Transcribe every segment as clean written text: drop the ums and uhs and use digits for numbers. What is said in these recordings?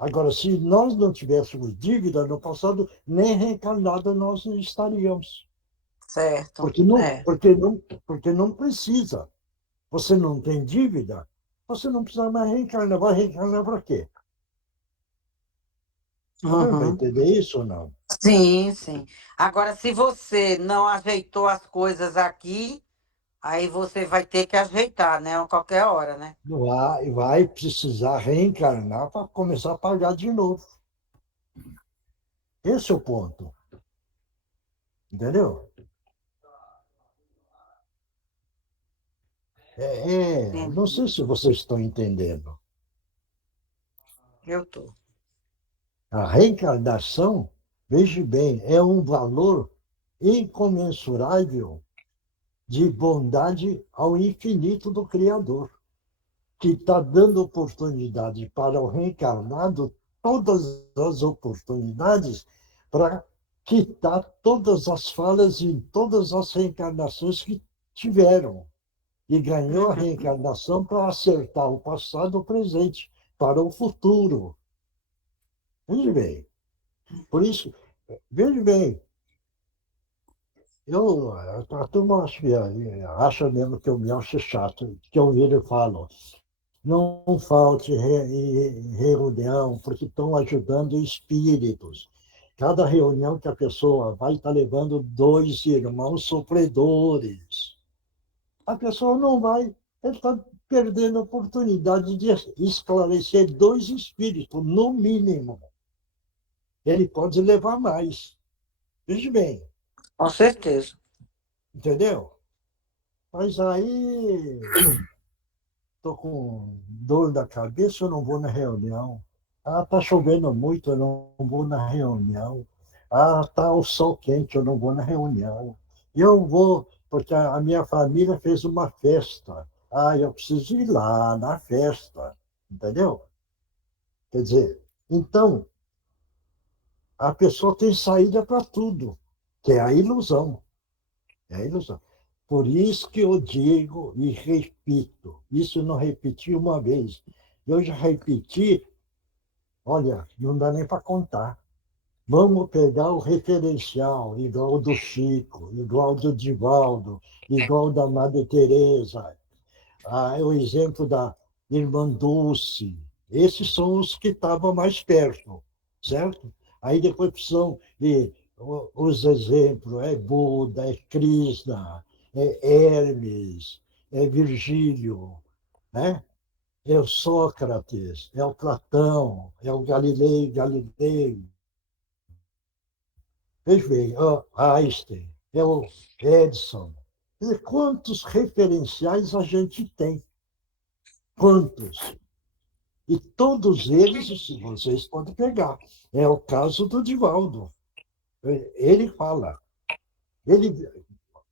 Agora, se nós não tivéssemos dívida no passado, nem reencarnado nós não estaríamos. Certo. Porque não, É. porque não, porque não precisa. Você não tem dívida, você não precisa mais reencarnar. Vai reencarnar para quê? Está dando para Uhum. entender isso ou não? Sim, sim. Agora, se você não ajeitou as coisas aqui, aí você vai ter que ajeitar, né? A qualquer hora, né? Vai precisar reencarnar para começar a pagar de novo. Esse é o ponto. Entendeu? Não Entendi. sei se vocês estão entendendo. Eu tô. A reencarnação, veja bem, é um valor incomensurável de bondade ao infinito do Criador, que está dando oportunidade para o reencarnado, todas as oportunidades para quitar todas as falhas em todas as reencarnações que tiveram. E ganhou a Uhum. reencarnação para acertar o passado, o presente, para o futuro. Veja bem. Por isso, veja bem, a turma acha mesmo que eu me acho chato, que eu viro e falo, não falte reunião, porque estão ajudando espíritos. Cada reunião que a pessoa vai estar levando dois irmãos sofredores. A pessoa não vai, ele está perdendo a oportunidade de esclarecer dois espíritos, no mínimo. Ele pode levar mais. Veja bem, Com certeza. entendeu? Mas aí estou com dor da cabeça, eu não vou na reunião. Ah, está chovendo muito, eu não vou na reunião. Ah, está o sol quente, eu não vou na reunião. Eu vou, porque a minha família fez uma festa. Ah, eu preciso ir lá na festa, entendeu? Quer dizer, então, a pessoa tem saída para tudo, que é a ilusão. É a ilusão. Por isso que eu digo e repito, isso eu não repeti uma vez. Eu já repeti, olha, não dá nem para contar. Vamos pegar o referencial, igual do Chico, igual do Divaldo, igual da Madre Teresa, o exemplo da irmã Dulce. Esses são os que estavam mais perto, certo? Aí depois são os exemplos, é Buda, é Krishna, é Hermes, é Virgílio, né? É o Sócrates, é o Platão, é o Galileu, veja bem, o Einstein, é o Edison. E quantos referenciais a gente tem? Quantos? E todos eles, vocês podem pegar. É o caso do Divaldo. Ele fala, ele,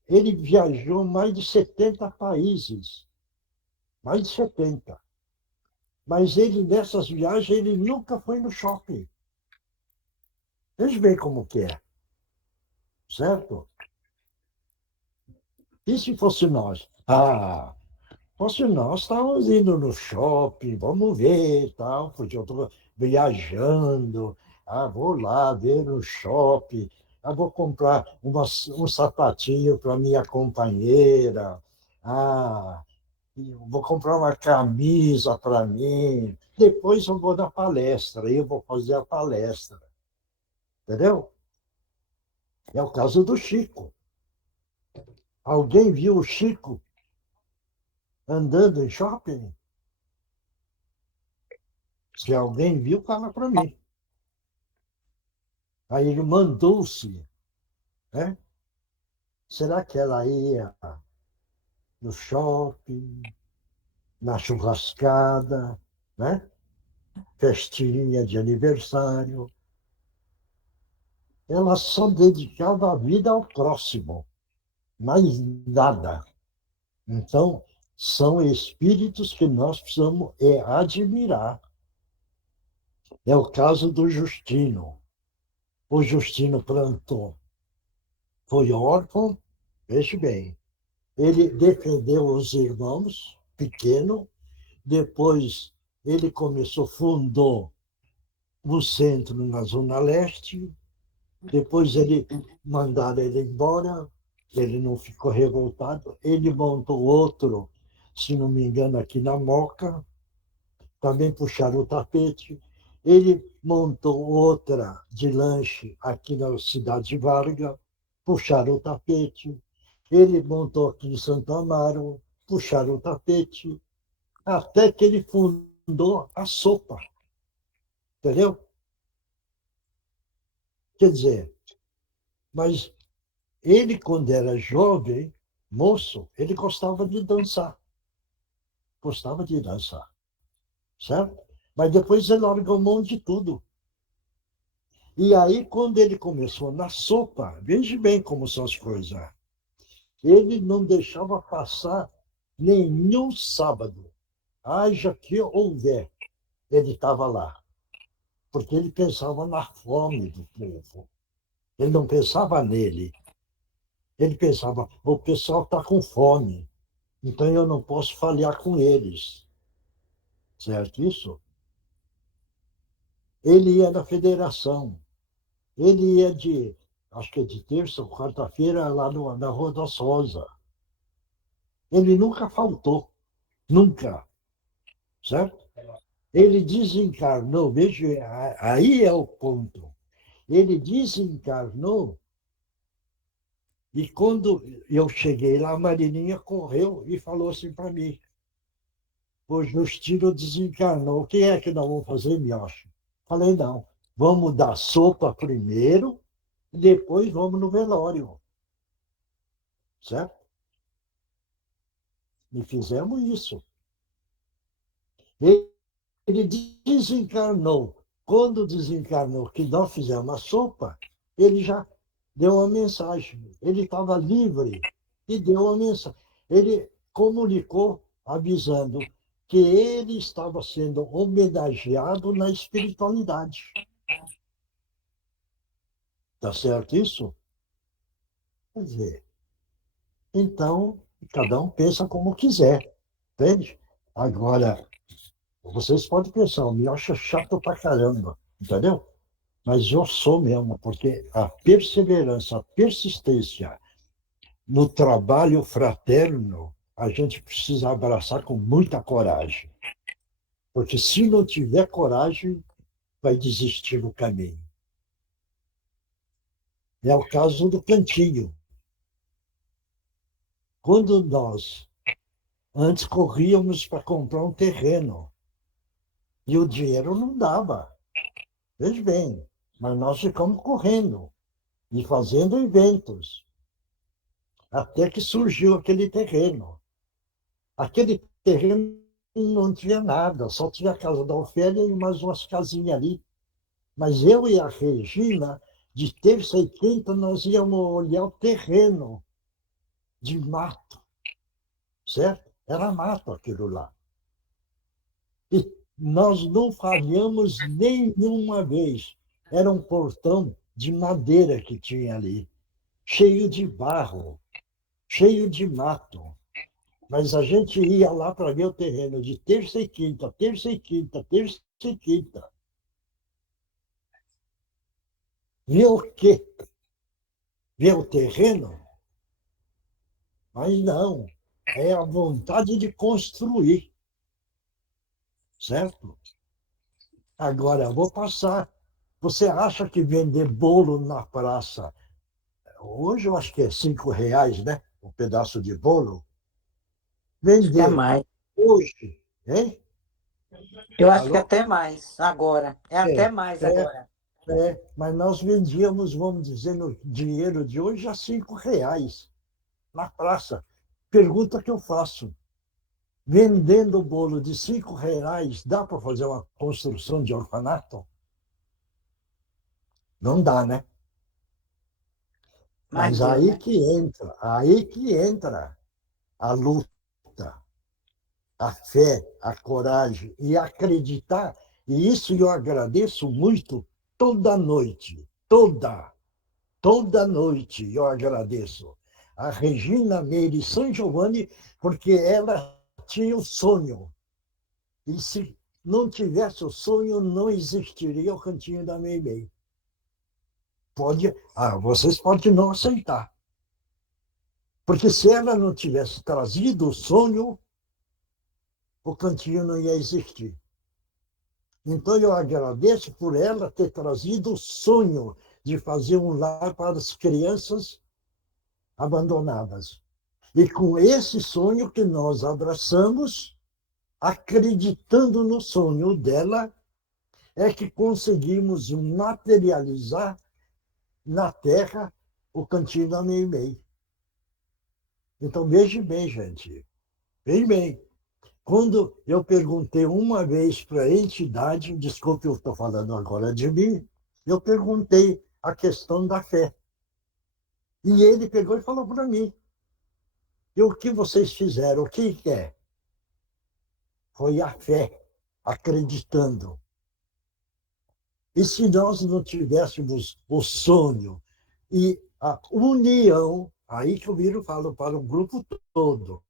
ele viajou mais de 70 países, mais de 70. Mas ele, nessas viagens, ele nunca foi no shopping. Veja bem como que é, certo? E se fosse nós? Fosse nós, estávamos indo no shopping, vamos ver, tal, porque eu estou viajando, vou lá ver no shopping, vou comprar um sapatinho para minha companheira, ah, vou comprar uma camisa para mim, depois eu vou na palestra, eu vou fazer a palestra, entendeu? É o caso do Chico. Alguém viu o Chico andando em shopping? Se alguém viu, fala para mim. Aí ele mandou-se, né? Será que ela ia no shopping, na churrascada, né? Festinha de aniversário? Ela só dedicava a vida ao próximo, mais nada. Então, são espíritos que nós precisamos admirar. É o caso do Justino. O Justino plantou. Foi órfão, veja bem. Ele defendeu os irmãos, pequeno, depois ele começou, fundou. no centro, na Zona Leste. Depois mandaram ele embora, ele não ficou revoltado. Ele montou outro, se não me engano, aqui na Moca, também puxaram o tapete. Ele montou outra de lanche aqui na Cidade de Vargas, puxaram o tapete. Ele montou aqui em Santo Amaro, puxaram o tapete, até que ele fundou a sopa, entendeu? Quer dizer, mas ele, quando era jovem, moço, ele gostava de dançar. Gostava de dançar, certo? Mas depois ele largou mão de tudo. E aí, quando ele começou na sopa, veja bem como são as coisas. Ele não deixava passar nenhum sábado. Haja que houver, ele estava lá. Porque ele pensava na fome do povo. Ele não pensava nele. Ele pensava, o pessoal está com fome, então eu não posso falhar com eles. Certo isso? Ele ia na federação. Ele ia acho que é de terça ou quarta-feira, lá na Rua das Rosas. Ele nunca faltou. Nunca. Certo? Ele desencarnou, veja, aí é o ponto. Ele desencarnou e quando eu cheguei lá, a Marininha correu e falou assim para mim, o Justino desencarnou, o que é que nós vamos fazer, Miocha? Falei, não, vamos dar sopa primeiro, e depois vamos no velório, certo? E fizemos isso. Ele desencarnou. Quando desencarnou, que nós fizemos a sopa, ele já deu uma mensagem. Ele estava livre e deu uma mensagem. Ele comunicou avisando que ele estava sendo homenageado na espiritualidade. Tá certo isso? Quer dizer, então, cada um pensa como quiser, entende? Agora, vocês podem pensar, o me acha chato pra caramba, entendeu? Mas eu sou mesmo, porque a perseverança, a persistência no trabalho fraterno, a gente precisa abraçar com muita coragem. Porque se não tiver coragem, vai desistir no caminho. É o caso do cantinho. Quando nós antes corríamos para comprar um terreno e o dinheiro não dava. Veja bem, mas nós ficamos correndo e fazendo eventos, até que surgiu aquele terreno. Aquele terreno não tinha nada, só tinha a casa da Ofélia e mais umas casinhas ali. Mas eu e a Regina, de terça e quinta, nós íamos olhar o terreno de mato, certo? Era mato aquilo lá. E nós não falhamos nenhuma vez. Era um portão de madeira que tinha ali, cheio de barro, cheio de mato. Mas a gente ia lá para ver o terreno de terça e quinta, terça e quinta, terça e quinta. Ver o quê? Ver o terreno? Mas não. É a vontade de construir, certo? Agora, eu vou passar. Você acha que vender bolo na praça, hoje eu acho que é R$ 5, né? Um pedaço de bolo. Acho que é Vender mais. hoje, hein? Eu acho que Alô? até mais agora. É até É, mais é, agora. mas nós vendíamos, vamos dizer, no dinheiro de hoje a R$ 5 na praça. Pergunta que eu faço. Vendendo bolo de R$ 5, dá para fazer uma construção de orfanato? Não dá, né? Mas Mas deu, né? aí que entra a luta, a fé, a coragem e acreditar. E isso eu agradeço muito toda noite, toda noite eu agradeço. A Regina Meire San Giovanni, porque ela tinha o sonho. E se não tivesse o sonho, não existiria o Cantinho da Meimei. Vocês podem não aceitar. Porque se ela não tivesse trazido o sonho, o Cantinho não ia existir. Então, eu agradeço por ela ter trazido o sonho de fazer um lar para as crianças abandonadas. E com esse sonho que nós abraçamos, acreditando no sonho dela, é que conseguimos materializar na Terra o Cantinho da Meimei. Então, veja bem, gente. Veja bem. Quando eu perguntei uma vez para a entidade, desculpe, eu estou falando agora de mim, eu perguntei a questão da fé. E ele pegou e falou para mim, e o que vocês fizeram? O que é? Foi a fé, acreditando. E se nós não tivéssemos o sonho e a união, aí que eu viro e falo para o grupo todo,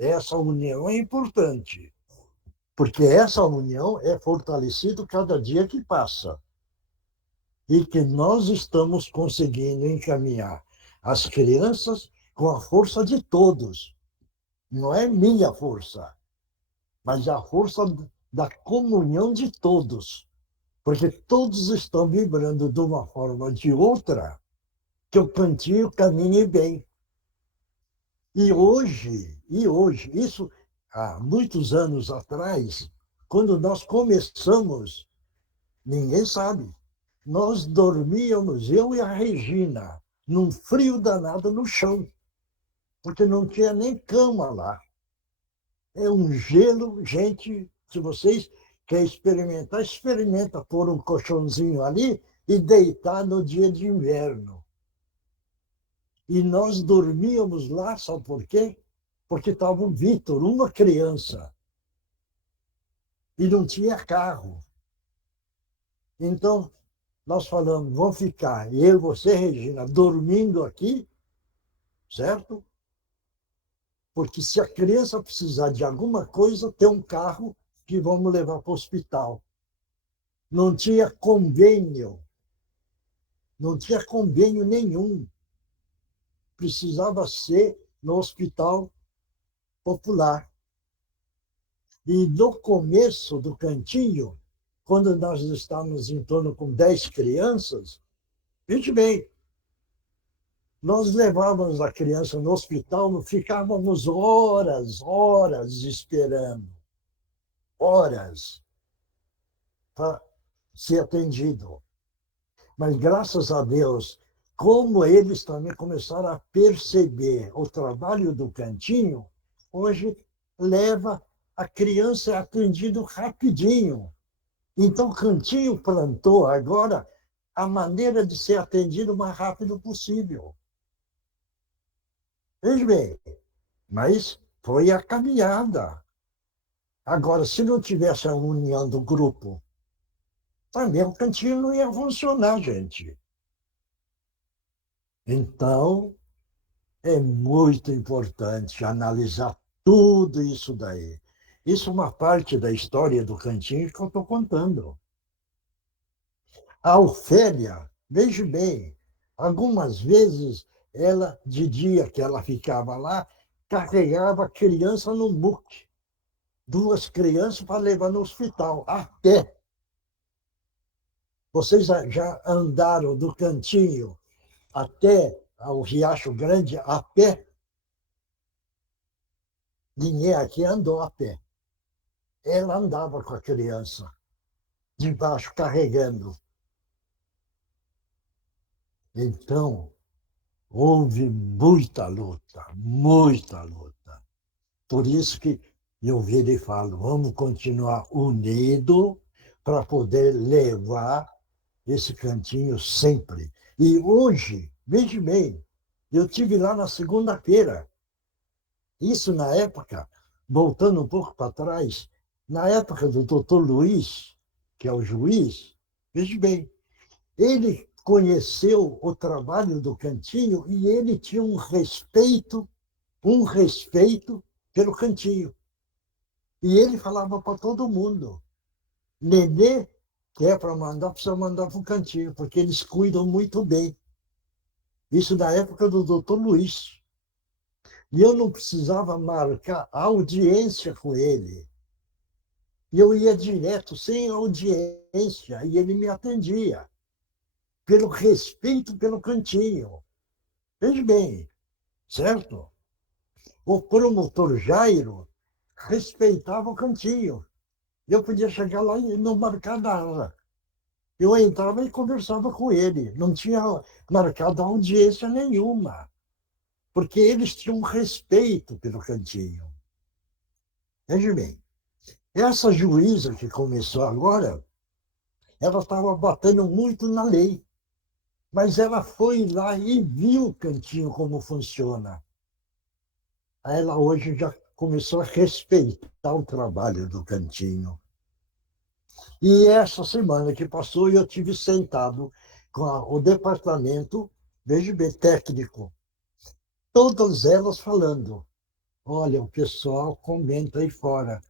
essa união é importante, porque essa união é fortalecida cada dia que passa. E que nós estamos conseguindo encaminhar as crianças com a força de todos. Não é minha força, mas a força da comunhão de todos. Porque todos estão vibrando de uma forma ou de outra que o cantinho caminhe bem. E hoje, isso há muitos anos atrás, quando nós começamos, ninguém sabe. Nós dormíamos, eu e a Regina, num frio danado no chão, porque não tinha nem cama lá. É um gelo, gente, se vocês querem experimentar, experimenta pôr um colchãozinho ali e deitar no dia de inverno. E nós dormíamos lá, sabe por quê? Porque estava o Vitor, uma criança, e não tinha carro. Então, nós falamos, vamos ficar, eu, você, Regina, dormindo aqui, certo? Porque se a criança precisar de alguma coisa, tem um carro que vamos levar para o hospital. Não tinha convênio, não tinha convênio nenhum. Precisava ser no hospital popular. E no começo do cantinho, quando nós estávamos em torno com 10 crianças, veja bem, nós levávamos a criança no hospital, ficávamos horas esperando, horas para ser atendido. Mas, graças a Deus, como eles também começaram a perceber o trabalho do cantinho, hoje leva a criança atendido rapidinho. Então, o cantinho plantou agora a maneira de ser atendido o mais rápido possível. Veja bem, mas foi a caminhada. Agora, se não tivesse a união do grupo, também o cantinho não ia funcionar, gente. Então, é muito importante analisar tudo isso daí. Isso é uma parte da história do cantinho que eu estou contando. A Ofélia, veja bem, algumas vezes ela, de dia que ela ficava lá, carregava a criança no muque. 2 crianças para levar no hospital, a pé. Vocês já andaram do cantinho até o Riacho Grande a pé? Ninguém aqui andou a pé. Ela andava com a criança, debaixo, carregando. Então, houve muita luta, muita luta. Por isso que eu viro e falo, vamos continuar unidos para poder levar esse cantinho sempre. E hoje, veja bem, eu tive lá na segunda-feira. Isso na época, voltando um pouco para trás, na época do doutor Luiz, que é o juiz, veja bem, ele conheceu o trabalho do cantinho e ele tinha um respeito pelo cantinho. E ele falava para todo mundo. Nenê, que é para mandar, precisa mandar para o cantinho, porque eles cuidam muito bem. Isso na época do doutor Luiz. E eu não precisava marcar audiência com ele. E eu ia direto, sem audiência, e ele me atendia, pelo respeito pelo cantinho. Veja bem, certo? O promotor Jairo respeitava o cantinho. Eu podia chegar lá e não marcar nada. Eu entrava e conversava com ele. Não tinha marcado audiência nenhuma, porque eles tinham respeito pelo cantinho. Veja bem, essa juíza que começou agora, ela estava batendo muito na lei, mas ela foi lá e viu o cantinho como funciona. Ela hoje já começou a respeitar o trabalho do cantinho. E essa semana que passou, eu tive sentado com o departamento, veja bem, técnico, todas elas falando, olha, o pessoal comenta aí fora,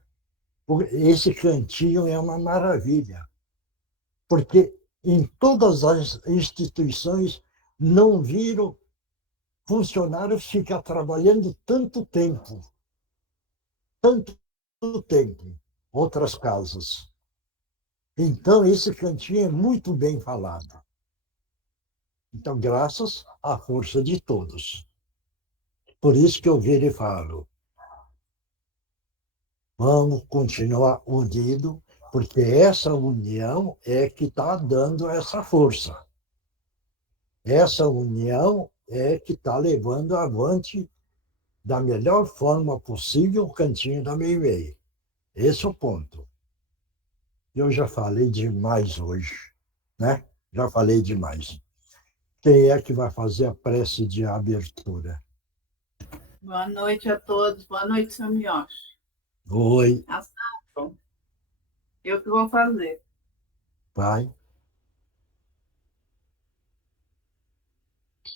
esse cantinho é uma maravilha, porque em todas as instituições não viram funcionários ficar trabalhando tanto tempo, outras casas. Então, esse cantinho é muito bem falado. Então, graças à força de todos. Por isso que eu viro e falo, vamos continuar unidos, porque essa união é que está dando essa força. Essa união é que está levando avante da melhor forma possível o cantinho da Meimei. Esse é o ponto. Eu já falei demais hoje, né? Já falei demais. Quem é que vai fazer a prece de abertura? Boa noite a todos. Boa noite, seu Mioche. Oi, Eu que vou fazer. pai.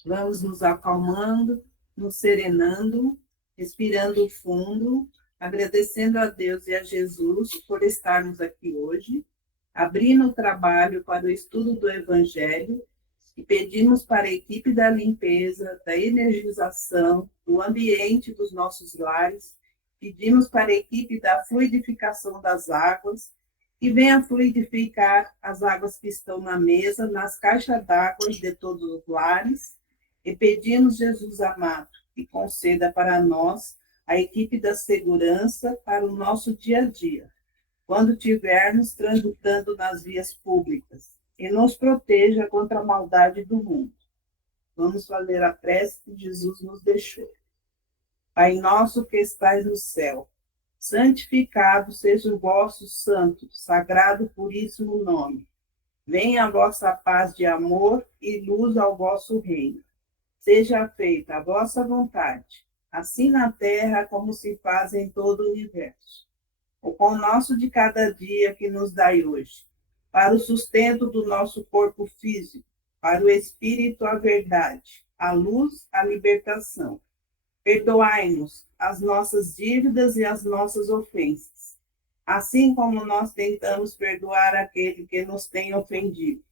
Vamos nos acalmando, nos serenando, respirando fundo, agradecendo a Deus e a Jesus por estarmos aqui hoje, abrindo o trabalho para o estudo do Evangelho e pedimos para a equipe da limpeza, da energização, do ambiente dos nossos lares, pedimos para a equipe da fluidificação das águas, que venha fluidificar as águas que estão na mesa, nas caixas d'água de todos os lares, e pedimos, Jesus amado, que conceda para nós a equipe da segurança para o nosso dia a dia, quando estivermos transitando nas vias públicas, e nos proteja contra a maldade do mundo. Vamos fazer a prece que Jesus nos deixou. Pai nosso que estais no céu, santificado seja o vosso santo, sagrado puríssimo nome. Venha a vossa paz de amor e luz ao vosso reino. Seja feita a vossa vontade, assim na terra como se faz em todo o universo. O pão nosso de cada dia que nos dai hoje, para o sustento do nosso corpo físico, para o espírito a verdade, a luz, a libertação. Perdoai-nos as nossas dívidas e as nossas ofensas, assim como nós tentamos perdoar aquele que nos tem ofendido.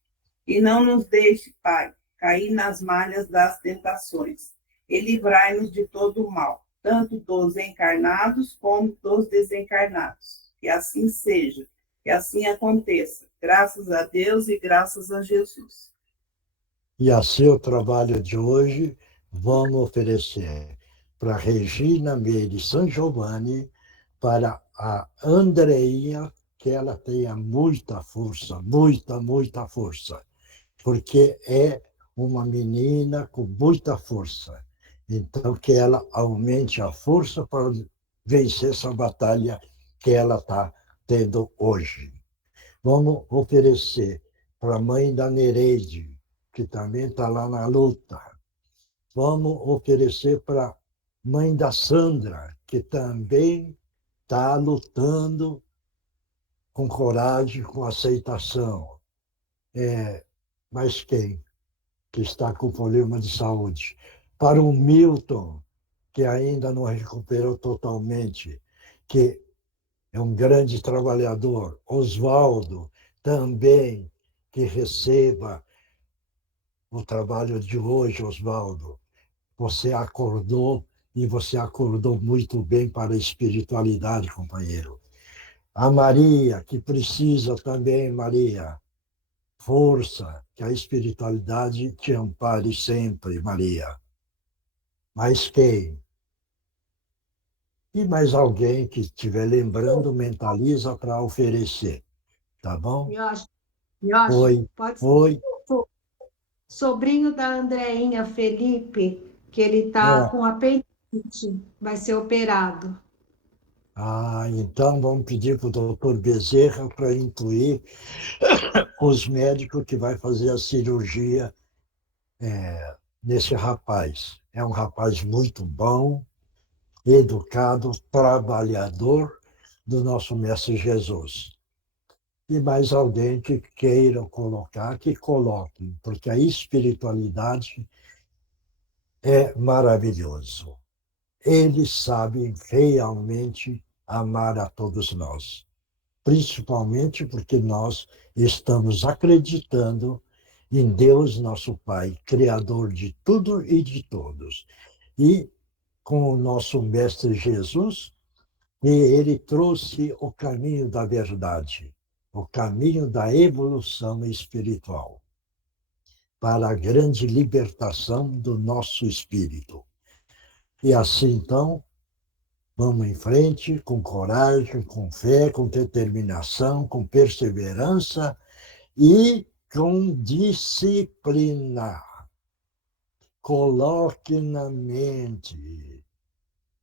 E não nos deixe, Pai, cair nas malhas das tentações, e livrai-nos de todo o mal, tanto dos encarnados como dos desencarnados. Que assim seja, que assim aconteça, graças a Deus e graças a Jesus. E assim o trabalho de hoje, vamos oferecer para Regina Meire San Giovanni, para a Andreinha, que ela tenha muita força, muita força, porque é uma menina com muita força. Então, que ela aumente a força para vencer essa batalha que ela está tendo hoje. Vamos oferecer para a mãe da Nereide, que também está lá na luta. Vamos oferecer para a mãe da Sandra, que também está lutando com coragem, com aceitação. Mas quem? Que está com problema de saúde. Para o Milton, que ainda não recuperou totalmente, que é um grande trabalhador. Oswaldo, também, que receba o trabalho de hoje, Oswaldo. Você acordou e você acordou muito bem para a espiritualidade, companheiro. A Maria, que precisa também, Maria, força, que a espiritualidade te ampare sempre, Maria. Mas quem? E mais alguém que estiver lembrando, mentaliza para oferecer, tá bom? Yoshi, Yoshi, Oi, pode ser oi. o sobrinho da Andreinha, Felipe, que ele está É. com apendicite, vai ser operado. Então vamos pedir para o doutor Bezerra para incluir os médicos que vai fazer a cirurgia nesse rapaz. É um rapaz muito bom, educado, trabalhador do nosso Mestre Jesus. E mais alguém que queira colocar, que coloque, porque a espiritualidade é maravilhoso. Eles sabem realmente amar a todos nós, principalmente porque nós estamos acreditando em Deus, nosso Pai, Criador de tudo e de todos. E com o nosso Mestre Jesus, e ele trouxe o caminho da verdade, o caminho da evolução espiritual, para a grande libertação do nosso espírito. E assim, então, vamos em frente com coragem, com fé, com determinação, com perseverança e com disciplina. Coloque na mente.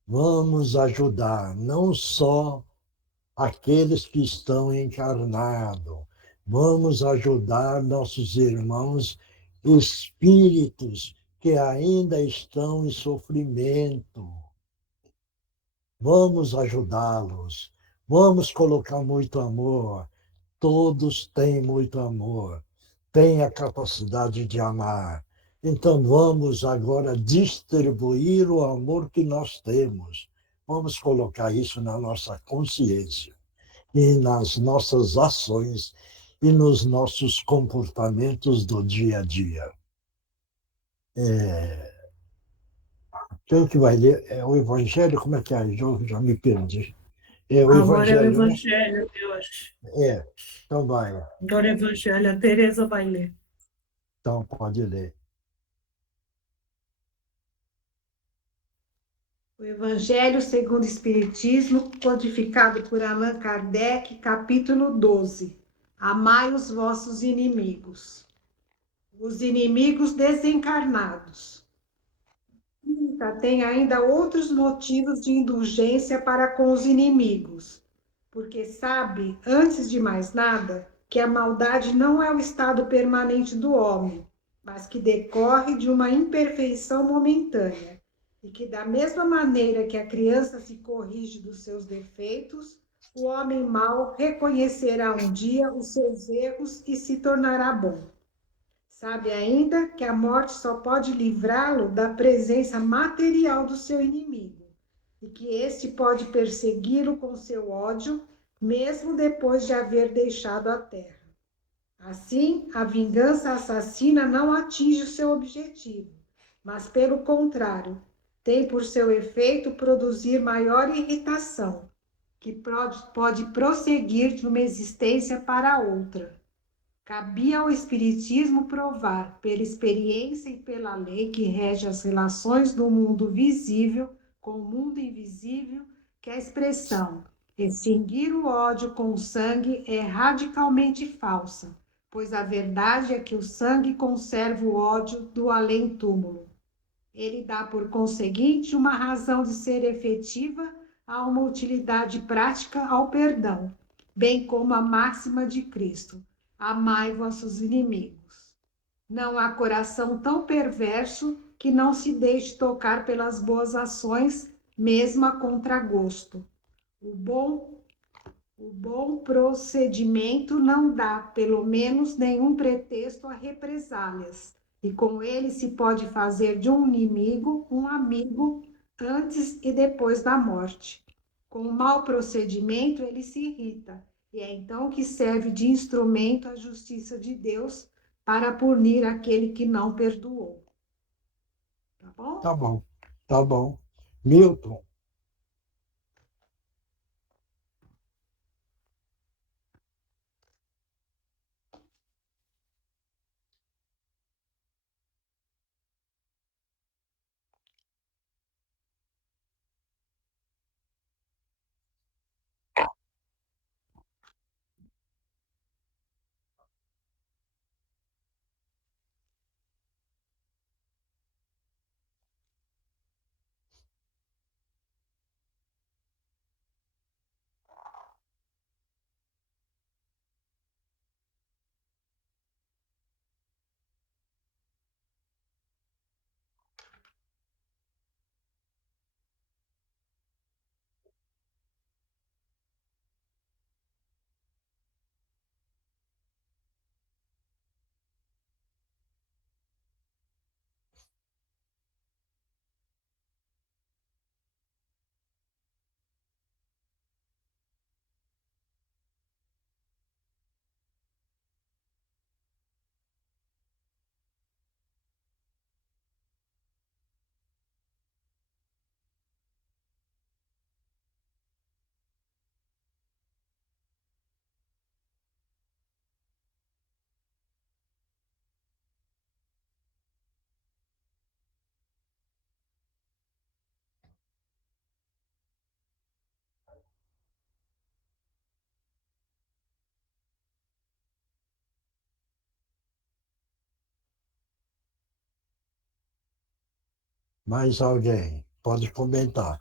Vamos ajudar não só aqueles que estão encarnados, vamos ajudar nossos irmãos espíritos que ainda estão em sofrimento. Vamos ajudá-los. Vamos colocar muito amor. Todos têm muito amor, têm a capacidade de amar. Então vamos agora distribuir o amor que nós temos. Vamos colocar isso na nossa consciência e nas nossas ações e nos nossos comportamentos do dia a dia. Quem que vai ler? É o Evangelho? Como é que é? Eu já me perdi. É o Agora é o Evangelho, né? Evangelho, Deus. É. Então vai. Agora é o Evangelho. A Tereza vai ler. Então pode ler. O Evangelho segundo o Espiritismo, codificado por Allan Kardec, capítulo 12. Amai os vossos inimigos. Os inimigos desencarnados. Tem ainda outros motivos de indulgência para com os inimigos, porque sabe, antes de mais nada, que a maldade não é o estado permanente do homem, mas que decorre de uma imperfeição momentânea, e que da mesma maneira que a criança se corrige dos seus defeitos, o homem mau reconhecerá um dia os seus erros e se tornará bom. Sabe ainda que a morte só pode livrá-lo da presença material do seu inimigo, e que este pode persegui-lo com seu ódio, mesmo depois de haver deixado a terra. Assim, a vingança assassina não atinge o seu objetivo, mas, pelo contrário, tem por seu efeito produzir maior irritação, que pode prosseguir de uma existência para outra. Cabia ao Espiritismo provar, pela experiência e pela lei que rege as relações do mundo visível com o mundo invisível, que a expressão extinguir o ódio com o sangue é radicalmente falsa, pois a verdade é que o sangue conserva o ódio do além-túmulo. Ele dá, por conseguinte, uma razão de ser efetiva a uma utilidade prática ao perdão, bem como a máxima de Cristo: amai vossos inimigos. Não há coração tão perverso que não se deixe tocar pelas boas ações, mesmo a contragosto. O bom procedimento não dá, pelo menos, nenhum pretexto a represálias, e com ele se pode fazer de um inimigo um amigo antes e depois da morte. Com o mau procedimento, ele se irrita, e é então que serve de instrumento à justiça de Deus para punir aquele que não perdoou. Tá bom? Tá bom, tá bom. Milton, mais alguém? Pode comentar.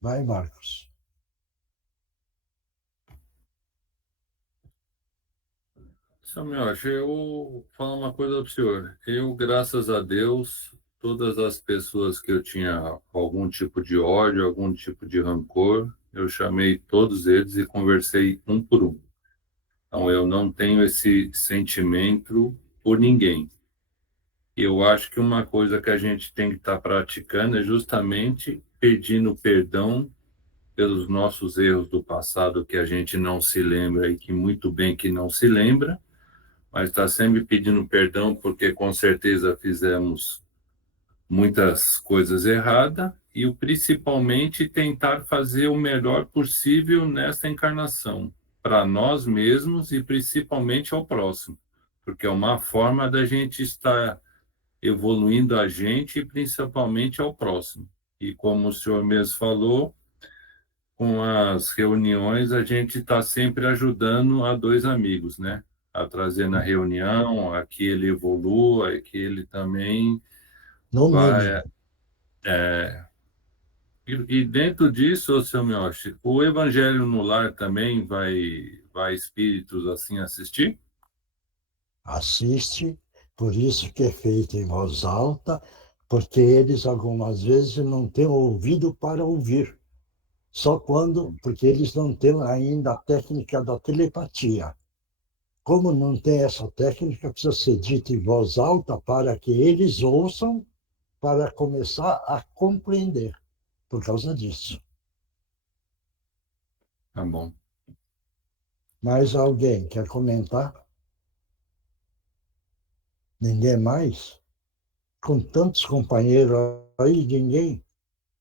Vai, Marcos. Samuel, eu vou falar uma coisa para o senhor. Eu, graças a Deus, todas as pessoas que eu tinha algum tipo de ódio, algum tipo de rancor, eu chamei todos eles e conversei um por um. Então, eu não tenho esse sentimento por ninguém. Eu acho que uma coisa que a gente tem que estar praticando é justamente pedindo perdão pelos nossos erros do passado que a gente não se lembra e que muito bem que não se lembra, mas está sempre pedindo perdão porque com certeza fizemos muitas coisas erradas e principalmente tentar fazer o melhor possível nesta encarnação, para nós mesmos e principalmente ao próximo, porque é uma forma da gente estar evoluindo a gente e principalmente ao próximo. E como o senhor mesmo falou, com as reuniões, a gente está sempre ajudando a dois amigos, né? A trazer na reunião, a que ele evolua, a que ele também No vai. mínimo. E dentro disso, seu Miyoshi, o Evangelho no Lar também vai espíritos assim assistir? Assiste, por isso que é feito em voz alta, porque eles algumas vezes não têm ouvido para ouvir. Só quando, porque eles não têm ainda a técnica da telepatia. Como não tem essa técnica, precisa ser dito em voz alta para que eles ouçam, para começar a compreender, por causa disso. Tá bom. Mais alguém quer comentar? Ninguém mais? Com tantos companheiros aí, ninguém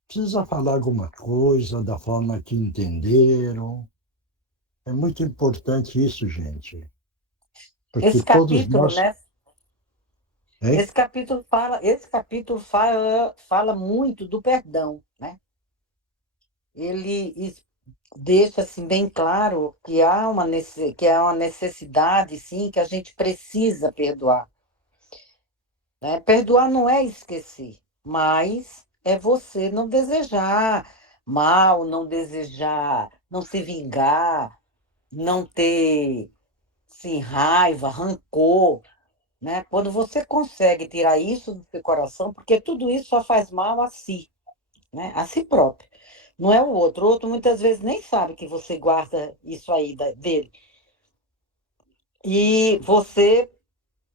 precisa falar alguma coisa da forma que entenderam. É muito importante isso, gente, porque Esse todos capítulo, nós. né? Hein? Esse capítulo fala muito do perdão, né? Deixa assim bem claro que que há uma necessidade, sim, que a gente precisa perdoar, né? Perdoar não é esquecer, mas é você não desejar mal, não desejar, não se vingar, não ter, sim, raiva, rancor, né? Quando você consegue tirar isso do seu coração, porque tudo isso só faz mal a si, né? A si próprio. Não é o outro. O outro muitas vezes nem sabe que você guarda isso aí dele. E você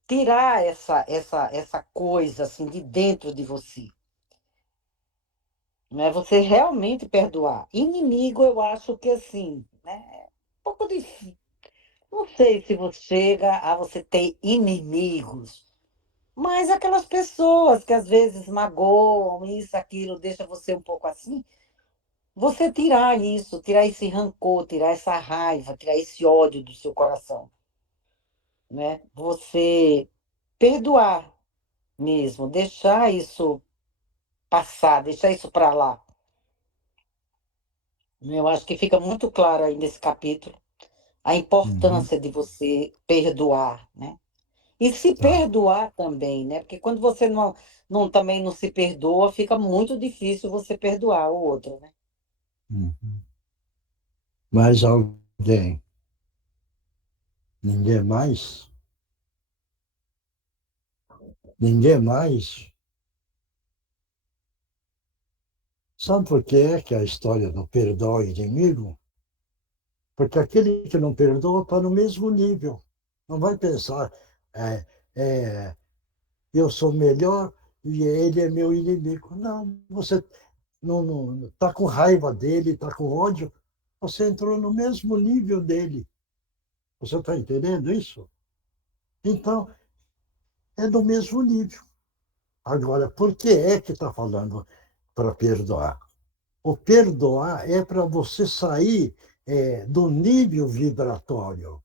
tirar essa coisa assim de dentro de você. Não é você realmente perdoar. Inimigo, eu acho que assim, né? É um pouco difícil. Não sei se você chega a você ter inimigos, mas aquelas pessoas que às vezes magoam, isso, aquilo, deixa você um pouco assim, você tirar isso, tirar esse rancor, tirar essa raiva, tirar esse ódio do seu coração, né? Você perdoar mesmo, deixar isso passar, deixar isso para lá. Eu acho que fica muito claro aí nesse capítulo a Uhum. importância de você perdoar, né? E se Tá. perdoar também, né? Porque quando você também não se perdoa, fica muito difícil você perdoar o outro, né? Uhum. Mais alguém? Ninguém mais? Ninguém mais? Sabe por que é que a história do perdão ao inimigo? Porque aquele que não perdoa está no mesmo nível. Não vai pensar, é, é, eu sou melhor e ele é meu inimigo. Não, você não está com raiva dele, está com ódio, você entrou no mesmo nível dele. Você está entendendo isso? Então, é do mesmo nível. Agora, por que é que está falando para perdoar? O perdoar é para você sair do nível vibratório,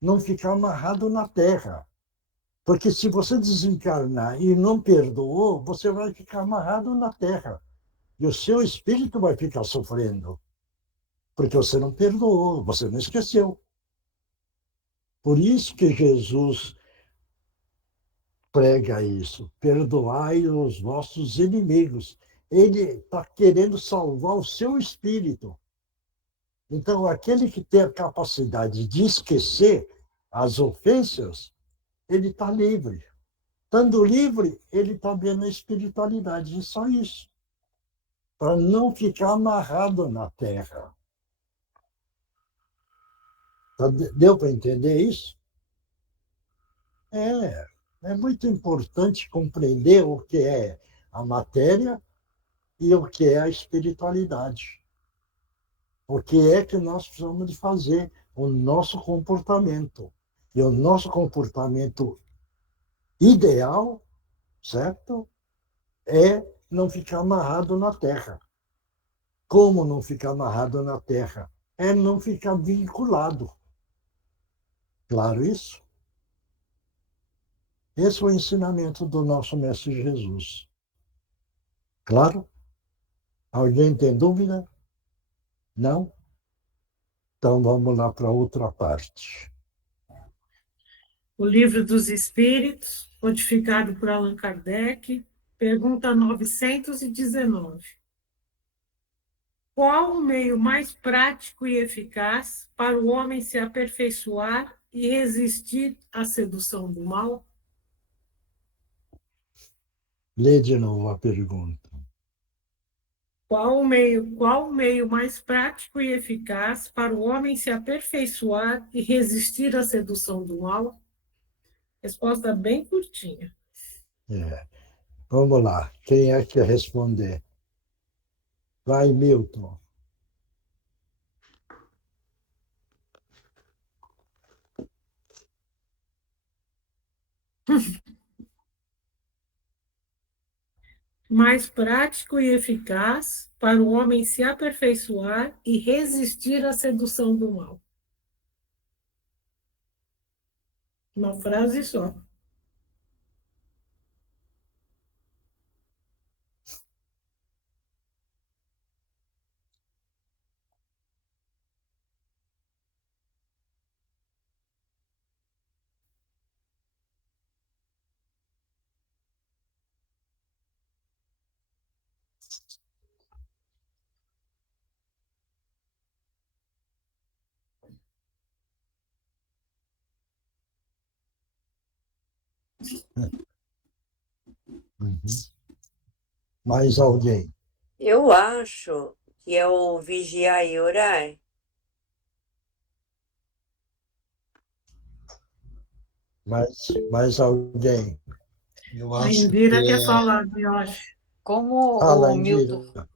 não ficar amarrado na terra. Porque se você desencarnar e não perdoou, você vai ficar amarrado na terra. E o seu espírito vai ficar sofrendo. Porque você não perdoou, você não esqueceu. Por isso que Jesus prega isso. Perdoai os vossos inimigos. Ele está querendo salvar o seu espírito. Então, aquele que tem a capacidade de esquecer as ofensas, ele está livre. Estando livre, ele está vendo a espiritualidade. E só isso. Para não ficar amarrado na terra. Deu para entender isso? É muito importante compreender o que é a matéria e o que é a espiritualidade. O que é que nós precisamos de fazer? O nosso comportamento. E o nosso comportamento ideal, certo? É não ficar amarrado na terra. Como não ficar amarrado na terra? É não ficar vinculado. Claro isso? Esse é o ensinamento do nosso Mestre Jesus. Claro? Alguém tem dúvida? Não? Então vamos lá para outra parte. O Livro dos Espíritos, codificado por Allan Kardec, pergunta 919. Qual o meio mais prático e eficaz para o homem se aperfeiçoar e resistir à sedução do mal? Lê de novo a pergunta. Qual o meio mais prático e eficaz para o homem se aperfeiçoar e resistir à sedução do mal? Resposta bem curtinha. É. Vamos lá. Quem é que quer responder? Vai, Milton. Mais prático e eficaz para o homem se aperfeiçoar e resistir à sedução do mal. Uma frase só. Uhum. Mais alguém? Eu acho que é o vigiar e orar. Mais alguém? Eu A acho que Indira quer falar, eu acho. Como Fala, o Milton. Indira.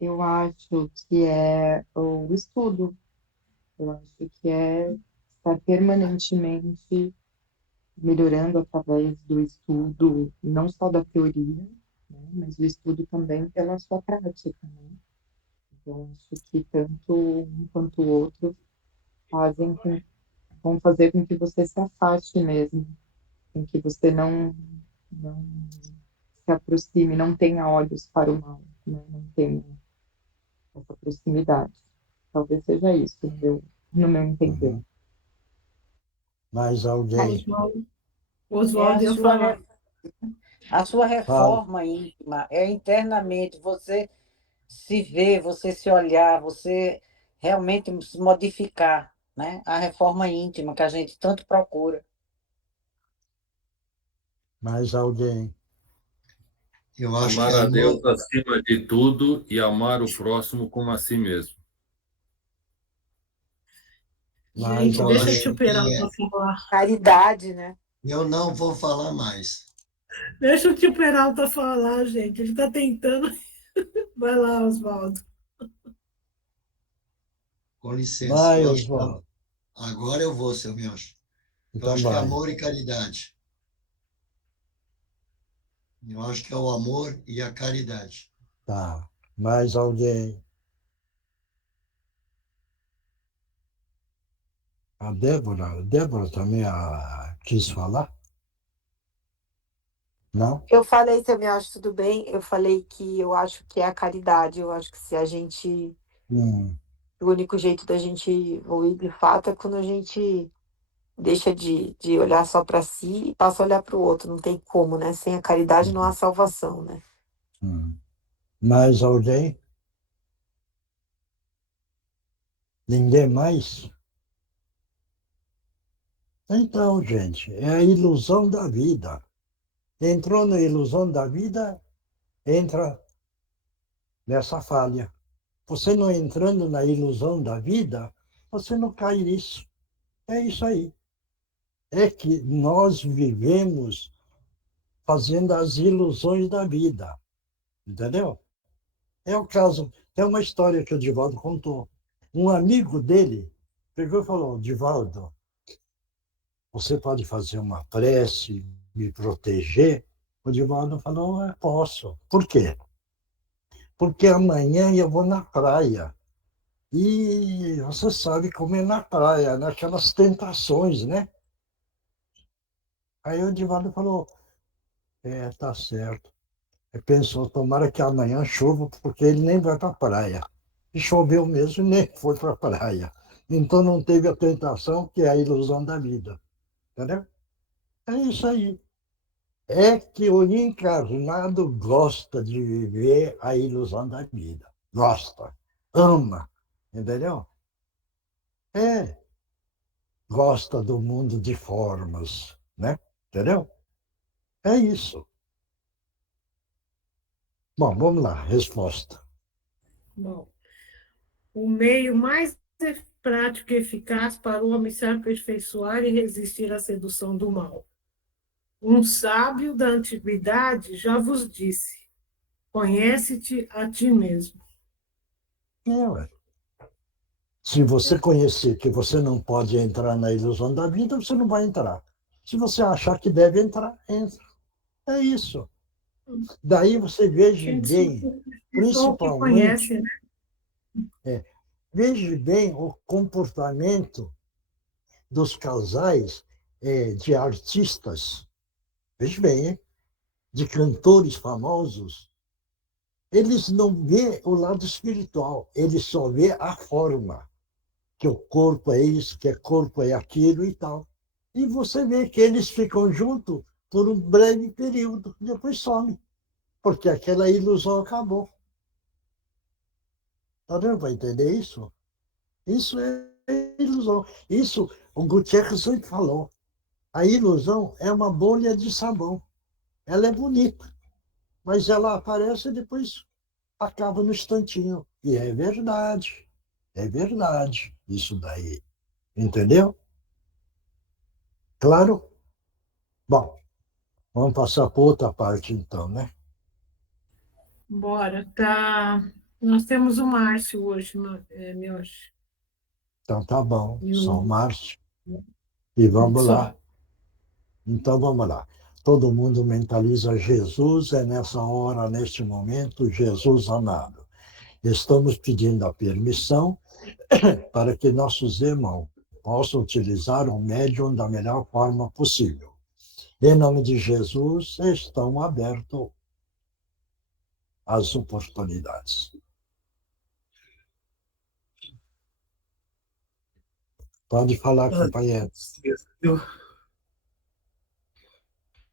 Eu acho que é o estudo. Eu acho que é estar permanentemente melhorando através do estudo, não só da teoria, né, mas o estudo também pela sua prática, né? Então, acho que tanto um quanto o outro vão fazer com que você se afaste mesmo, com que você não se aproxime, não tenha olhos para o mal, né? Não tenha essa proximidade. Talvez seja isso, no meu entender. Uhum. Mais alguém? O É Oswaldo ia falar. a sua Fala. reforma íntima, é internamente, você se ver, você se olhar, você realmente se modificar, né? A reforma íntima que a gente tanto procura. Mais alguém? Eu acho que Amar a amor, Deus acima de tudo e amar o próximo como a si mesmo. Mais Gente, eu deixa a acho alguém? tio que Peralta falar. Caridade, né? eu não vou falar mais. Deixa o tio Peralta falar, gente. Ele está tentando. Vai lá, Oswaldo. Com licença. Vai, Eu acho que Oswaldo. agora eu vou, seu Miocho. Eu Então acho que é vai. amor e caridade. Eu acho que é o amor e a caridade. Tá. Mais alguém? A Débora também quis falar? Não? Eu falei também, eu acho tudo bem. Eu falei que eu acho que é a caridade. Eu acho que se a gente. Hum, O único jeito da gente evoluir de fato é quando a gente deixa de olhar só para si e passa a olhar para o outro. Não tem como, né? Sem a caridade não há salvação, né? hum. Mais alguém? Ninguém mais? Então, gente, é a ilusão da vida. Entrou na ilusão da vida, entra nessa falha. Você não entrando na ilusão da vida, você não cai nisso. É isso aí. É que nós vivemos fazendo as ilusões da vida. Entendeu? É o caso. Tem uma história que o Divaldo contou. Um amigo dele pegou e falou: Divaldo, você pode fazer uma prece, me proteger? O Divaldo falou: posso. Por quê? Porque amanhã eu vou na praia. E você sabe como é na praia, naquelas tentações, né? Aí o Divaldo falou: tá certo. Ele pensou: tomara que amanhã chova, porque ele nem vai para a praia. E choveu mesmo e nem foi para a praia. Então não teve a tentação, que é a ilusão da vida. Entendeu? É isso aí. É que o encarnado gosta de viver a ilusão da vida. Gosta. Ama. Entendeu? É. Gosta do mundo de formas, né? Entendeu? É isso. Bom, vamos lá, resposta. Bom, o meio mais prático e eficaz para o homem se aperfeiçoar e resistir à sedução do mal. Um sábio da antiguidade já vos disse: conhece-te a ti mesmo. Ué. Se você conhecer que você não pode entrar na ilusão da vida, você não vai entrar. Se você achar que deve entrar, entra. É isso. Daí você veja Gente, bem, só o que principalmente, conhece, né? veja bem o comportamento dos casais de artistas, veja bem, hein? De cantores famosos. Eles não vê o lado espiritual, eles só vê a forma, que o corpo é isso, que o corpo é aquilo e tal. E você vê que eles ficam juntos por um breve período, depois some, porque aquela ilusão acabou. Tá dando para entender isso? Isso é ilusão. Isso o Gutierrez sempre falou. A ilusão é uma bolha de sabão. Ela é bonita, mas ela aparece e depois acaba no instantinho. E é verdade. É verdade isso daí. Entendeu? Claro? Bom, vamos passar para outra parte então, né? Bora, tá. Nós temos o Márcio hoje, meus. Então tá bom, São Meu- Márcio. E vamos Só. lá. Então vamos lá. Todo mundo mentaliza Jesus, é nessa hora, neste momento, Jesus amado. Estamos pedindo a permissão para que nossos irmãos possam utilizar o médium da melhor forma possível. Em nome de Jesus, estão abertas as oportunidades. Pode falar, companheiro. Eu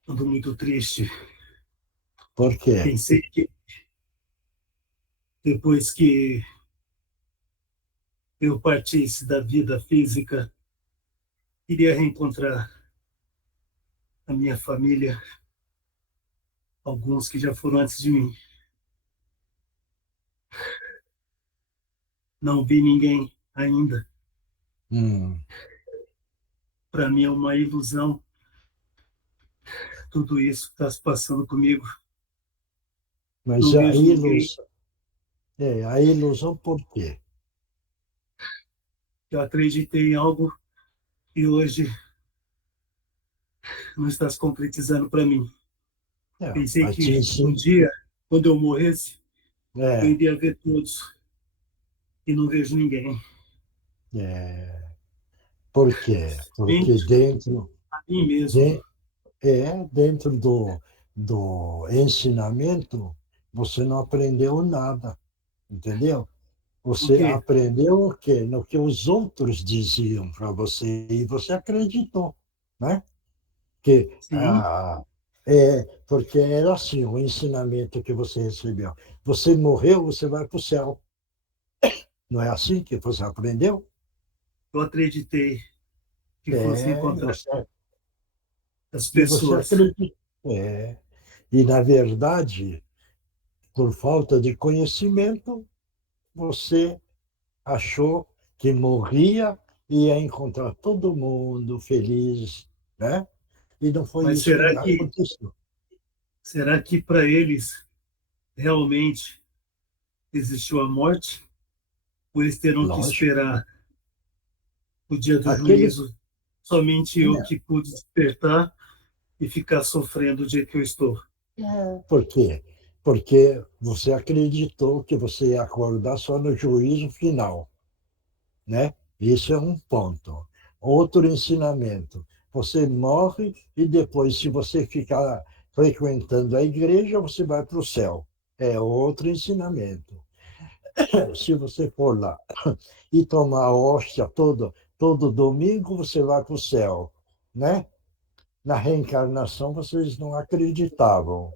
ando muito triste. Por quê? Pensei que depois que eu partisse da vida física, iria reencontrar a minha família, alguns que já foram antes de mim. Não vi ninguém ainda. Para mim é uma ilusão tudo isso que está se passando comigo. Mas Não a vejo ninguém. ilusão, a ilusão por quê? Eu acreditei em algo e hoje não está se concretizando para mim. Pensei Mas que sim, um dia, quando eu morresse, eu é, iria ver todos e não vejo ninguém. por quê? Porque Somente dentro, a mim mesmo. de, dentro do ensinamento, você não aprendeu nada, entendeu? O Você quê? aprendeu o quê? No que os outros diziam para você e você acreditou, né? Que, Sim, porque era assim, o ensinamento que você recebeu. Você morreu, você vai para o céu. Não é assim que você aprendeu? eu acreditei que fosse encontrar Você, as e você pessoas. acreditou. E, na verdade, por falta de conhecimento, você achou que morria e ia encontrar todo mundo feliz, né? E não foi Mas isso que aconteceu. será que para eles realmente existiu a morte? Ou eles terão que Lógico. esperar o dia do Aquele, juízo? Somente eu que pude despertar e ficar sofrendo do jeito que eu estou. por quê? Porque você acreditou que você ia acordar só no juízo final, né? Isso é um ponto. Outro ensinamento. Você morre e depois, se você ficar frequentando a igreja, você vai para o céu. É outro ensinamento. Se você for lá e tomar a hóstia todo domingo, você vai para o céu, né? Na reencarnação, vocês não acreditavam,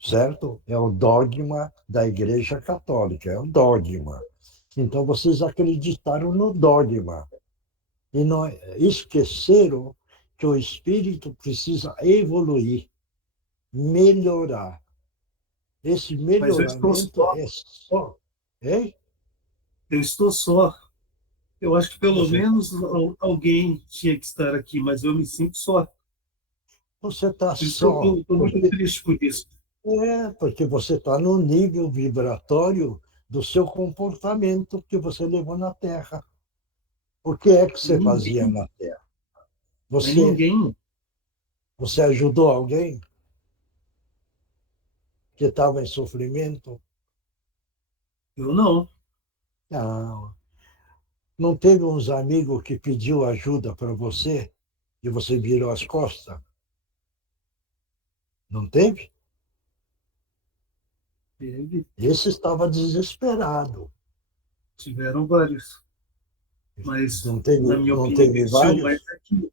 certo? É o dogma da Igreja Católica, é o dogma. Então, vocês acreditaram no dogma e não esqueceram que o espírito precisa evoluir, melhorar. Esse Mas eu estou melhoramento só. é só. Hein? Eu estou só. Eu acho que pelo Você menos alguém tinha que estar aqui, mas eu me sinto só. você está Por isso que eu só. estou muito triste por isso. Porque você está no nível vibratório do seu comportamento que você levou na Terra. O que é que você fazia Ninguém, na Terra? mas Você, ninguém. você ajudou alguém que estava em sofrimento? Eu não. Não. Não teve uns amigos que pediu ajuda para você e você virou as costas? Não teve? Teve. Esse estava desesperado. Tiveram vários. Mas, Não teve, na minha não opinião, teve existiu mais vários? aqui.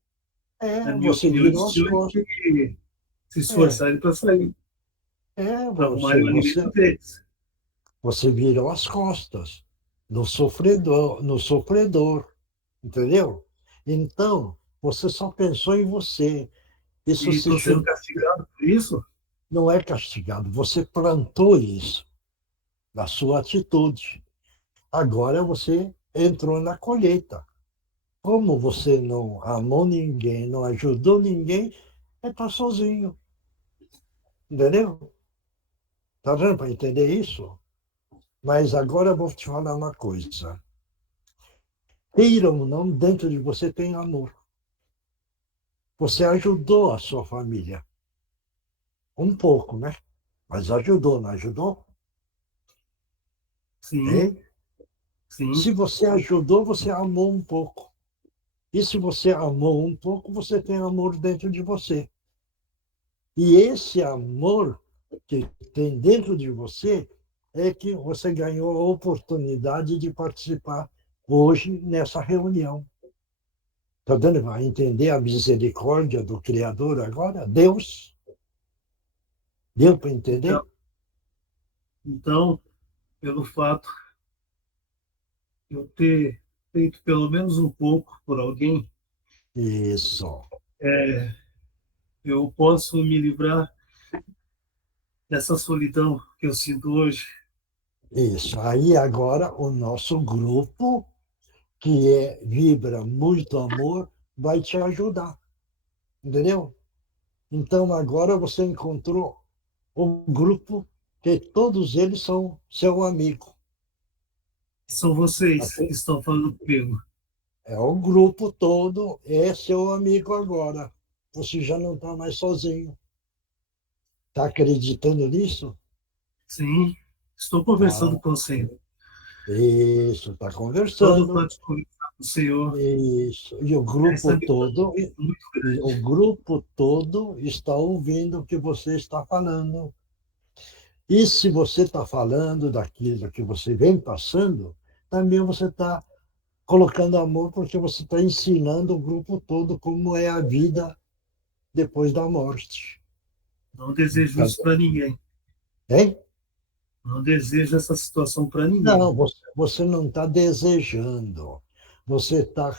Na minha Você opinião, virou as existiu costas. que se É, esforçarem para sair, para arrumarem o alimento deles. você virou as costas no sofredor, entendeu? Então, você só pensou em você. Isso E se estou sendo chama, castigado por isso? não é castigado, você plantou isso na sua atitude. Agora você entrou na colheita. Como você não amou ninguém, não ajudou ninguém, está sozinho, entendeu? Tá dando para entender isso? Mas agora eu vou te falar uma coisa. Queira ou não, dentro de você tem amor. Você ajudou a sua família. Um pouco, né? Mas ajudou, não ajudou? Sim, Hein? sim. Se você ajudou, você amou um pouco. E se você amou um pouco, você tem amor dentro de você. E esse amor que tem dentro de você é que você ganhou a oportunidade de participar hoje nessa reunião. Está dando para entender a misericórdia do Criador agora? Deus? Deu para entender? Então, pelo fato de eu ter feito pelo menos um pouco por alguém, Isso. eu posso me livrar dessa solidão que eu sinto hoje. Isso. Aí agora o nosso grupo, que vibra muito amor, vai te ajudar. Entendeu? Então agora você encontrou um grupo que todos eles são seu amigo. São vocês que estão falando comigo. É o grupo todo, é seu amigo agora. Você já não está mais sozinho. Está acreditando nisso? Sim, estou conversando com o Senhor. Isso, está Todo conversando. pode conversar com o Senhor. Isso. E o Essa grupo amizade todo, é muito e o grande. grupo todo está ouvindo o que você está falando. E se você está falando daquilo que você vem passando, também você está colocando amor, porque você está ensinando o grupo todo como é a vida depois da morte. Não desejo Tá- isso para ninguém. Hein? Não desejo essa situação para ninguém. Não, você não está desejando. Você está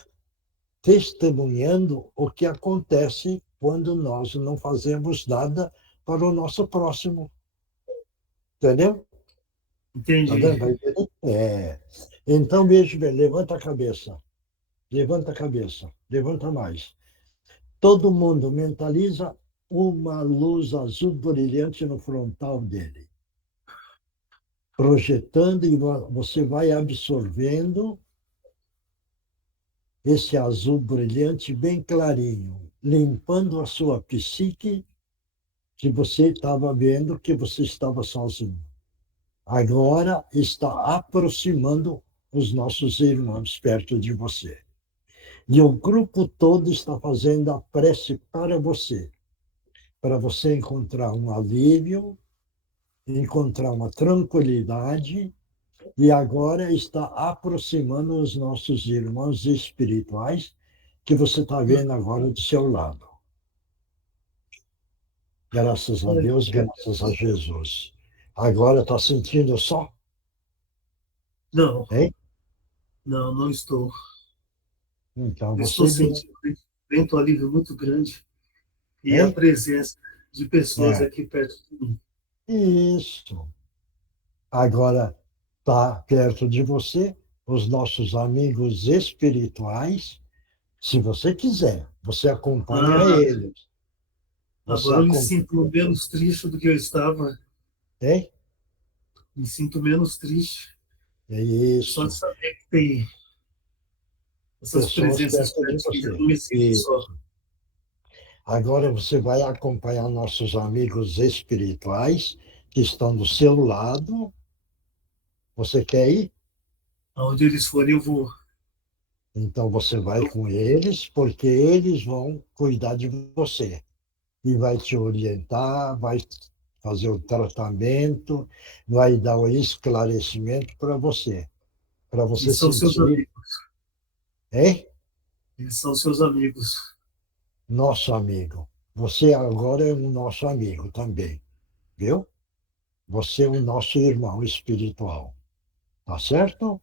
testemunhando o que acontece quando nós não fazemos nada para o nosso próximo. Entendeu? Tá Entendi. dando para entender? É. Então, veja bem, levanta a cabeça. Levanta a cabeça. Levanta mais. Todo mundo mentaliza uma luz azul brilhante no frontal dele, projetando e você vai absorvendo esse azul brilhante bem clarinho, limpando a sua psique, que você estava vendo que você estava sozinho. Agora está aproximando os nossos irmãos perto de você. E o grupo todo está fazendo a prece para você encontrar um alívio, encontrar uma tranquilidade, e agora está aproximando os nossos irmãos espirituais que você está vendo agora do seu lado. Graças a Deus, graças a Jesus. Agora está sentindo só? Não, Hein? não, não estou. Então Eu estou você viu. sentindo um alívio muito grande e a Hein? presença de pessoas É, aqui perto de mim. isso. Agora está perto de você os nossos amigos espirituais. Se você quiser, você acompanha Ah, eles. Você agora eu me acompanha. sinto menos triste do que eu estava. Hein? Me sinto menos triste. É Só de isso. saber que tem essas Pessoas presenças perto de perto de mim. Eu você. não me sinto só. Isso. Agora você vai acompanhar nossos amigos espirituais que estão do seu lado. Você quer ir? Aonde eles forem, eu vou. Então você vai com eles, porque eles vão cuidar de você e vai te orientar, vai fazer o tratamento, vai dar o esclarecimento para E você são seus sentir, amigos. hein? Eles são seus amigos. Nosso amigo. Você agora é um nosso amigo também, viu? Você é o nosso irmão espiritual. Tá certo?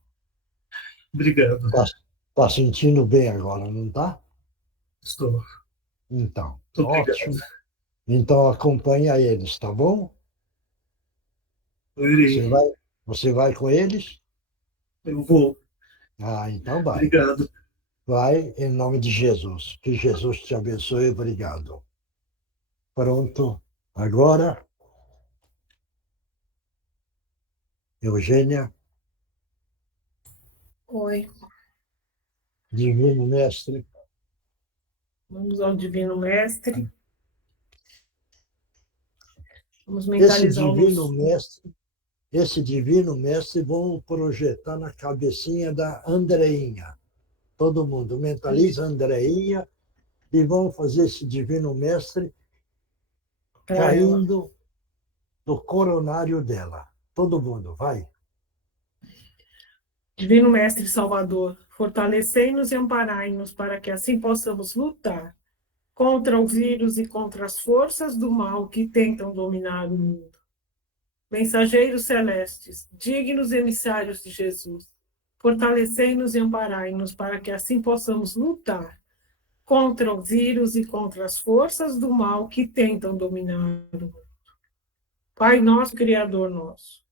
Obrigado. Tá sentindo bem agora, não tá? Estou. Então, Muito obrigado. ótimo. Então acompanha eles, tá bom? Eu irei. Você você vai com eles? Eu vou. Ah, então vai. Obrigado. Vai em nome de Jesus. Que Jesus te abençoe. Obrigado. Pronto. Agora Eugênia, Oi, Divino Mestre, vamos ao Divino Mestre. Vamos esse mentalizar Divino Mestre, esse Divino Mestre vão projetar na cabecinha da Andreinha. Todo mundo mentaliza a Andreinha e vão fazer esse Divino Mestre para ela. caindo do coronário dela. Todo mundo, vai. Divino Mestre Salvador, fortalecei-nos e amparai-nos para que assim possamos lutar contra o vírus e contra as forças do mal que tentam dominar o mundo. Mensageiros celestes, dignos emissários de Jesus, fortalecei-nos e amparai-nos para que assim possamos lutar contra o vírus e contra as forças do mal que tentam dominar o mundo. Pai nosso, Criador nosso,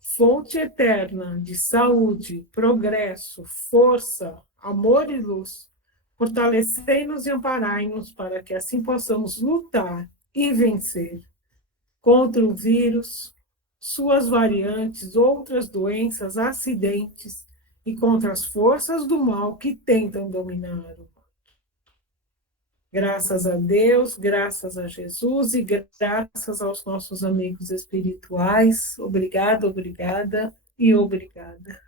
fonte eterna de saúde, progresso, força, amor e luz, fortalecei-nos e amparai-nos para que assim possamos lutar e vencer contra o vírus, suas variantes, outras doenças, acidentes e contra as forças do mal que tentam dominar o mundo. Graças a Deus, graças a Jesus e graças aos nossos amigos espirituais. Obrigada, obrigada e obrigada.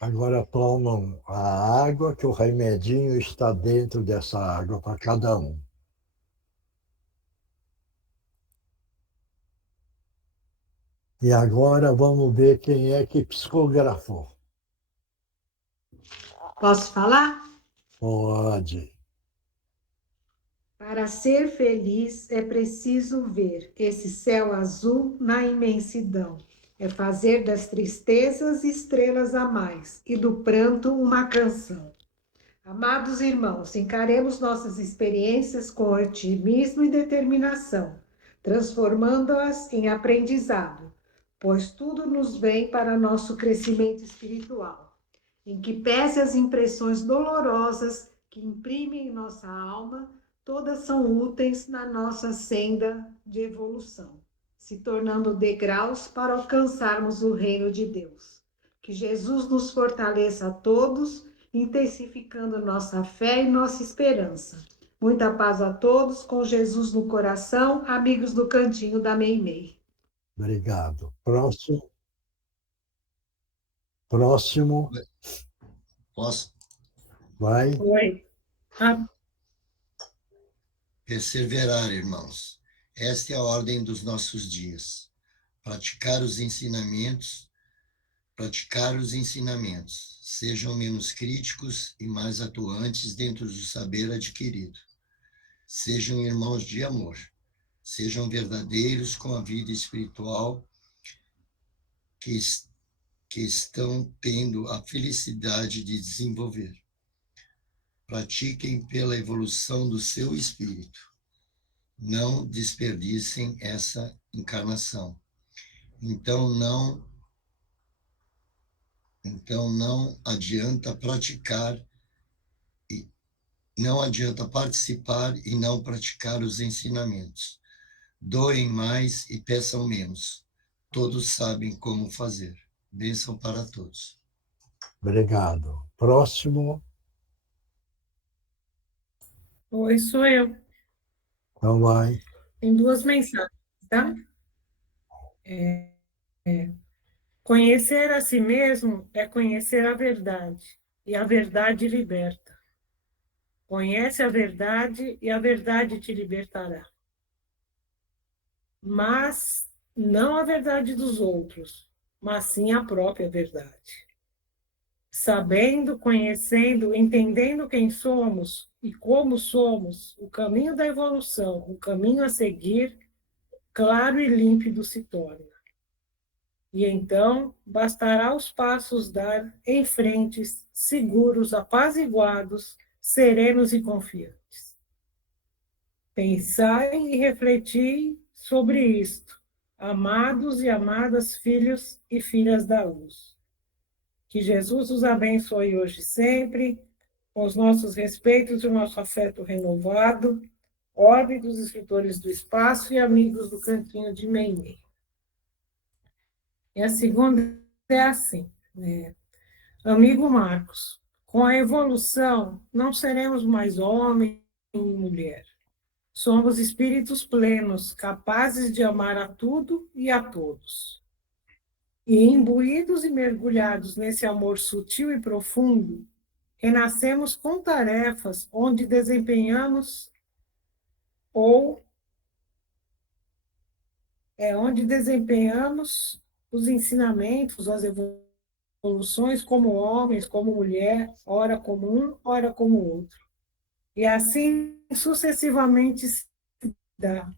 Agora tomam a água, que o remedinho está dentro dessa água para cada um. E agora vamos ver quem é que psicografou. Posso falar? Pode. Para ser feliz é preciso ver esse céu azul na imensidão. É fazer das tristezas estrelas a mais e do pranto uma canção. Amados irmãos, encaremos nossas experiências com otimismo e determinação, transformando-as em aprendizado, pois tudo nos vem para nosso crescimento espiritual, em que pese as impressões dolorosas que imprimem em nossa alma, todas são úteis na nossa senda de evolução, se tornando degraus para alcançarmos o reino de Deus. Que Jesus nos fortaleça a todos, intensificando nossa fé e nossa esperança. Muita paz a todos, com Jesus no coração, amigos do Cantinho da Meimei. Obrigado. Próximo. Posso? Vai. Oi. Perseverar, irmãos. Esta é a ordem dos nossos dias. Praticar os ensinamentos, sejam menos críticos e mais atuantes dentro do saber adquirido. Sejam irmãos de amor, sejam verdadeiros com a vida espiritual que estão tendo a felicidade de desenvolver. Pratiquem pela evolução do seu espírito. Não desperdicem essa encarnação. Então não adianta participar e não praticar os ensinamentos. Doem mais e peçam menos. Todos sabem como fazer. Bênção para todos. Obrigado. Próximo. Oi, sou eu. Então vai. Tem duas mensagens, tá? Conhecer a si mesmo é conhecer a verdade, e a verdade liberta. Conhece a verdade e a verdade te libertará. Mas não a verdade dos outros, mas sim a própria verdade. Sabendo, conhecendo, entendendo quem somos e como somos, o caminho da evolução, o caminho a seguir, claro e límpido se torna. E então bastará os passos dar em frentes, seguros, apaziguados, serenos e confiantes. Pensai e refleti sobre isto, amados e amadas filhos e filhas da luz. Que Jesus os abençoe hoje e sempre, com os nossos respeitos e o nosso afeto renovado, ordem dos escritores do espaço e amigos do Cantinho de Meimei. E a segunda é assim, amigo Marcos, com a evolução, não seremos mais homem e mulher. Somos espíritos plenos, capazes de amar a tudo e a todos. E imbuídos e mergulhados nesse amor sutil e profundo, renascemos com tarefas onde desempenhamos os ensinamentos, as evoluções como homens, como mulher, ora como um, ora como outro. E assim sucessivamente se dá,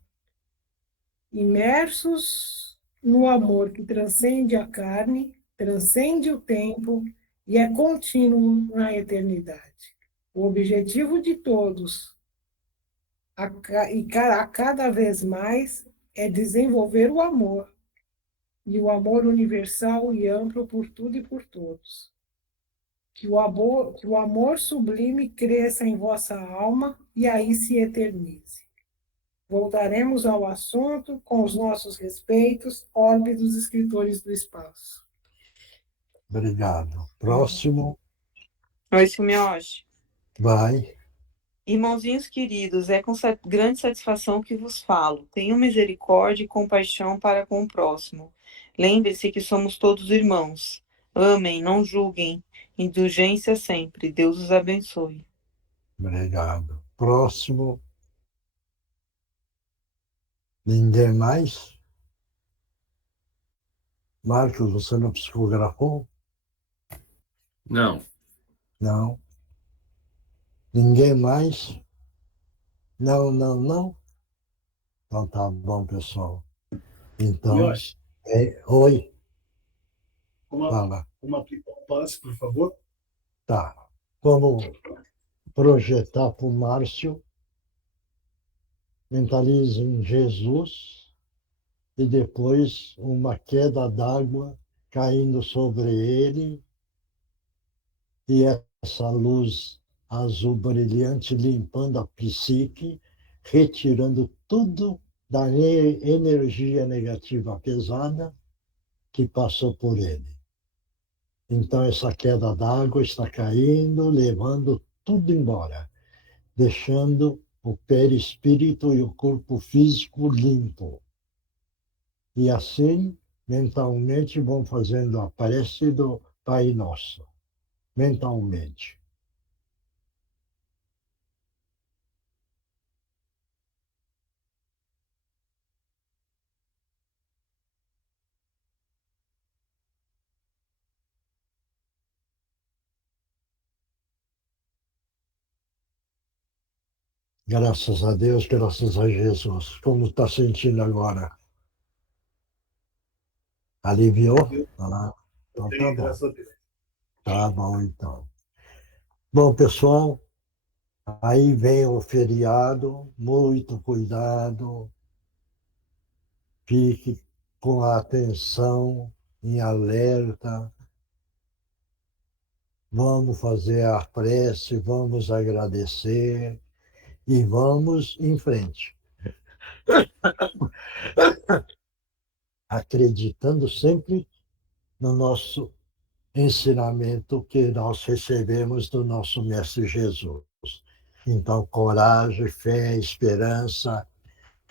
imersos no amor que transcende a carne, transcende o tempo e é contínuo na eternidade. O objetivo de todos, a cada vez mais, é desenvolver o amor, e o amor universal e amplo por tudo e por todos. Que o amor sublime cresça em vossa alma e aí se eternize. Voltaremos ao assunto com os nossos respeitos, orbe dos escritores do espaço. Obrigado. Próximo, Oi, Sumioshi. vai. Irmãozinhos queridos, é com grande satisfação que vos falo. Tenham misericórdia e compaixão para com o próximo. Lembre-se que somos todos irmãos. Amem, não julguem. Indulgência sempre. Deus os abençoe. Obrigado. Próximo. Ninguém mais? Marcos, você não psicografou? Não. Não. Ninguém mais? Não. Então tá bom, pessoal. Então, Sumioshi, oi, uma fala. aqui para o passe, por favor. Tá. Vamos projetar para o Márcio. Mentalize em Jesus e depois uma queda d'água caindo sobre ele e essa luz azul brilhante limpando a psique, retirando tudo da energia negativa pesada que passou por ele. Então essa queda d'água está caindo, levando tudo embora, deixando o perispírito e o corpo físico limpo. E assim, mentalmente, vão fazendo a prece do Pai Nosso. Mentalmente. Graças a Deus, graças a Jesus. Como está sentindo agora? Aliviou? Ah, então tá bom. Graças a Deus. Tá bom, então. Bom, pessoal, aí vem o feriado, muito cuidado, fique com a atenção em alerta. Vamos fazer a prece, vamos agradecer e vamos em frente. Acreditando sempre no nosso ensinamento que nós recebemos do nosso Mestre Jesus. Então, coragem, fé, esperança,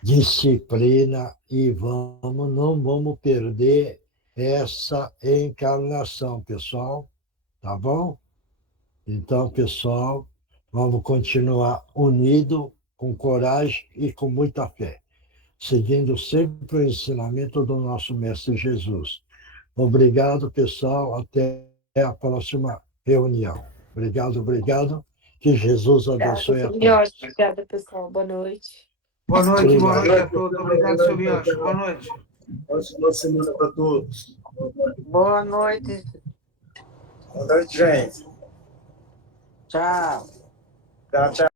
disciplina e não vamos perder essa encarnação, pessoal, tá bom? Então, pessoal, vamos continuar unidos, com coragem e com muita fé, seguindo sempre o ensinamento do nosso Mestre Jesus. Obrigado, pessoal. Até a próxima reunião. Obrigado. Que Jesus abençoe a todos. Obrigada, pessoal. Boa noite. Boa noite Obrigado. a todos. Obrigado, Sumioshi. Boa noite. Ótima semana para todos. Boa noite. Boa noite, gente. Tchau. Tchau.